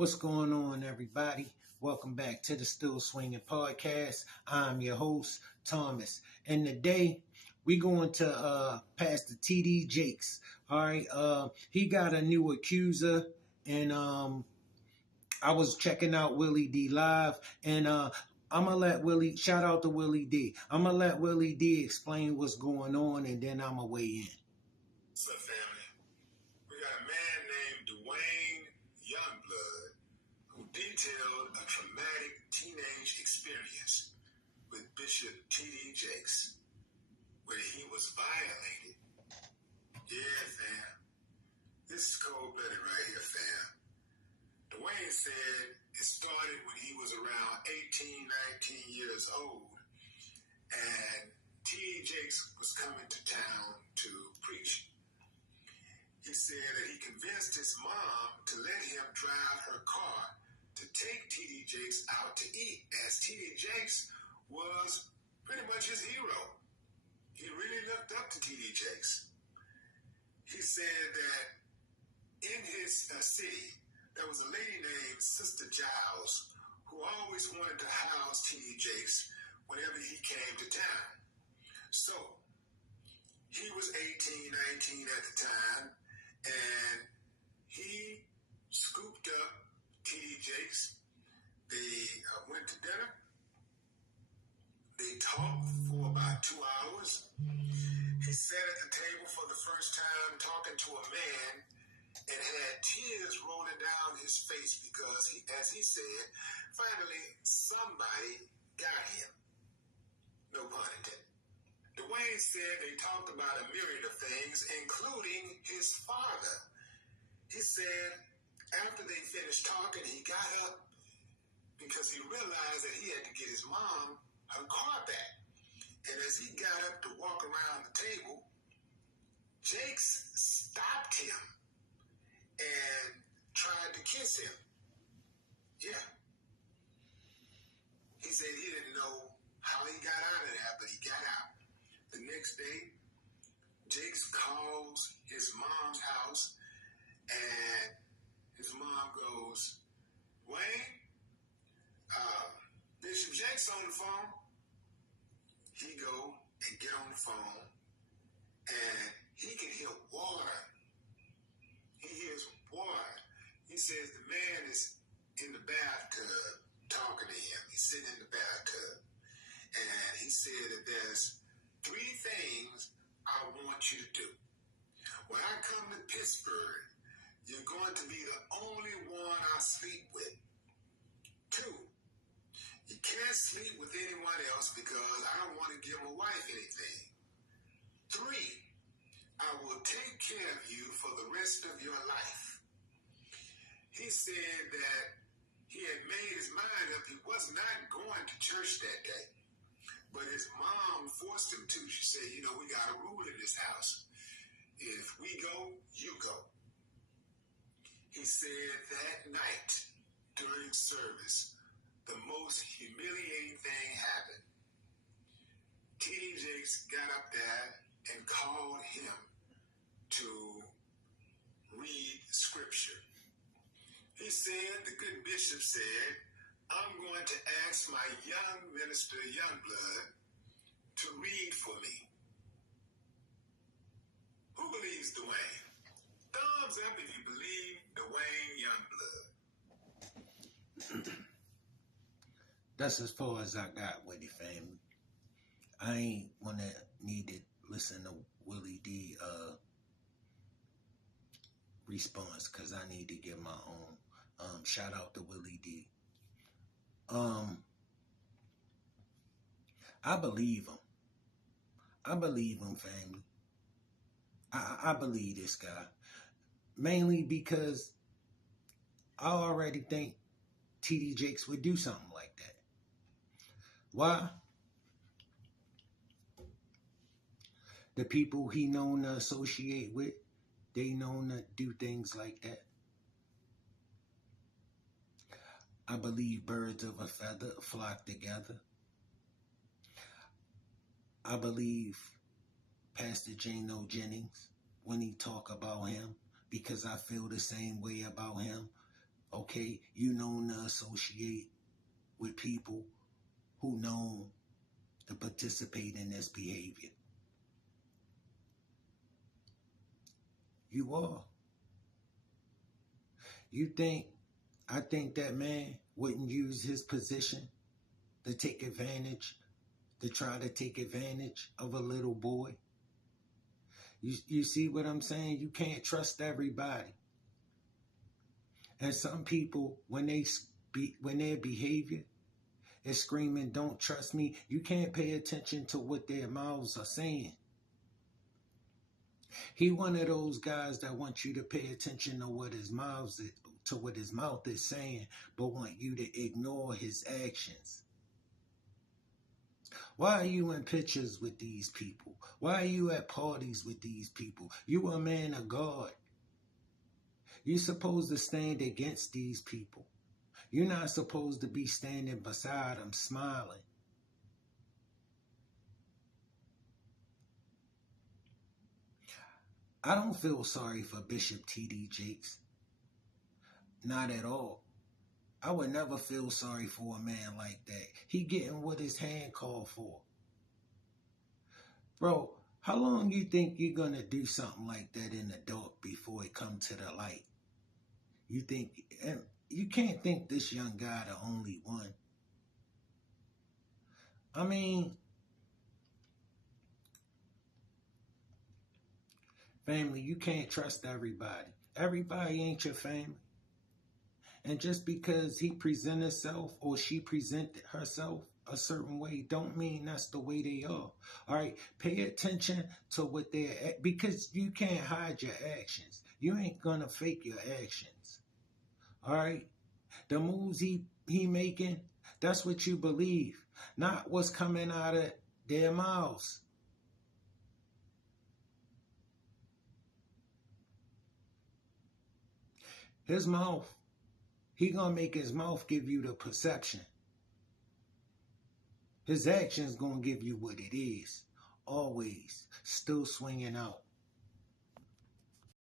What's going on, everybody? Welcome back to the Still Swinging Podcast. I'm your host, Thomas. And today we're going to Pastor TD Jakes. All right. He got a new accuser, and I was checking out Willie D live, and I'm gonna let Willie shout out to Willie D. I'm gonna let Willie D explain what's going on, and then I'm gonna weigh in. What's up, family? We got a man named Dwayne Youngblood who detailed a traumatic teenage experience with Bishop T.D. Jakes, where he was violated. Yeah, fam. This is cold-blooded right here, fam. Dwayne said it started when he was around 18, 19 years old, and T.D. Jakes was coming to town to preach. He said that he convinced his mom to let him drive her car to take T.D. Jakes out to eat, as T.D. Jakes was pretty much his hero. He really looked up to T.D. Jakes. He said that in his city, there was a lady named Sister Giles who always wanted to house T.D. Jakes whenever he came to town. So, he was 18, 19 at the time, and he scooped up T.D. Jakes. They went to dinner. They talked for about 2 hours. He sat at the table for the first time talking to a man and had tears rolling down his face because, as he said, finally somebody got him. No pun intended. Dwayne said they talked about a myriad of things, including his father. He said after they finished talking, he got up because he realized that he had to get his mom her car back. And as he got up to walk around the table, Jakes stopped him and tried to kiss him. Yeah. He said he didn't know how he got out of there, but he got out. The next day, Jakes calls his mom's house, and his mom goes, Wayne, Bishop Jakes on the phone. He go and get on the phone, and he can hear water. He hears water. He says the man is in the bathtub talking to him. He's sitting in the bathtub, and he said that there's 3 things I want you to do. When I come to Pittsburgh, you're going to be the only one I sleep with. 2, you can't sleep with anyone else because I don't want to give my wife anything. 3, I will take care of you for the rest of your life. He said that he had made his mind up. He was not going to church that day. But his mom forced him to. She said, we got a rule in this house. If we go, you go. He said that night during service, the most humiliating thing happened. T.D. Jakes got up there and called him to read scripture. He said, the good bishop said, I'm going to ask my young minister, Youngblood, to read for me. Who believes Dwayne? Thumbs up if you believe Dwayne Youngblood. That's as far as I got with it, family. I ain't need to listen to Willie D response because I need to get my own. Shout out to Willie D. I believe him. I believe him, family. I believe this guy. Mainly because I already think T.D. Jakes would do something like that. Why? The people he known to associate with, they known to do things like that. I believe birds of a feather flock together. I believe Pastor Jano Jennings when he talk about him, because I feel the same way about him. Okay, you known to associate with people who known to participate in this behavior. You are. I think that man wouldn't use his position to try to take advantage of a little boy. You see what I'm saying? You can't trust everybody. And some people, when their behavior is screaming, "Don't trust me," you can't pay attention to what their mouths are saying. He one of those guys that wants you to pay attention to what his mouth is saying, but want you to ignore his actions. Why are you in pictures with these people? Why are you at parties with these people? You a man of God. You're supposed to stand against these people. You're not supposed to be standing beside them smiling. I don't feel sorry for Bishop T.D. Jakes. Not at all. I would never feel sorry for a man like that. He getting what his hand called for. Bro, how long you think you're going to do something like that in the dark before it come to the light? You can't think this young guy the only one. I mean, family, you can't trust everybody. Everybody ain't your family. And just because he present himself or she presented herself a certain way don't mean that's the way they are. All right, pay attention to what they're because you can't hide your actions. You ain't gonna fake your actions. All right, the moves he making, that's what you believe, not what's coming out of their mouths. His mouth, he gonna make his mouth give you the perception. His actions gonna give you what it is. Always still swinging out.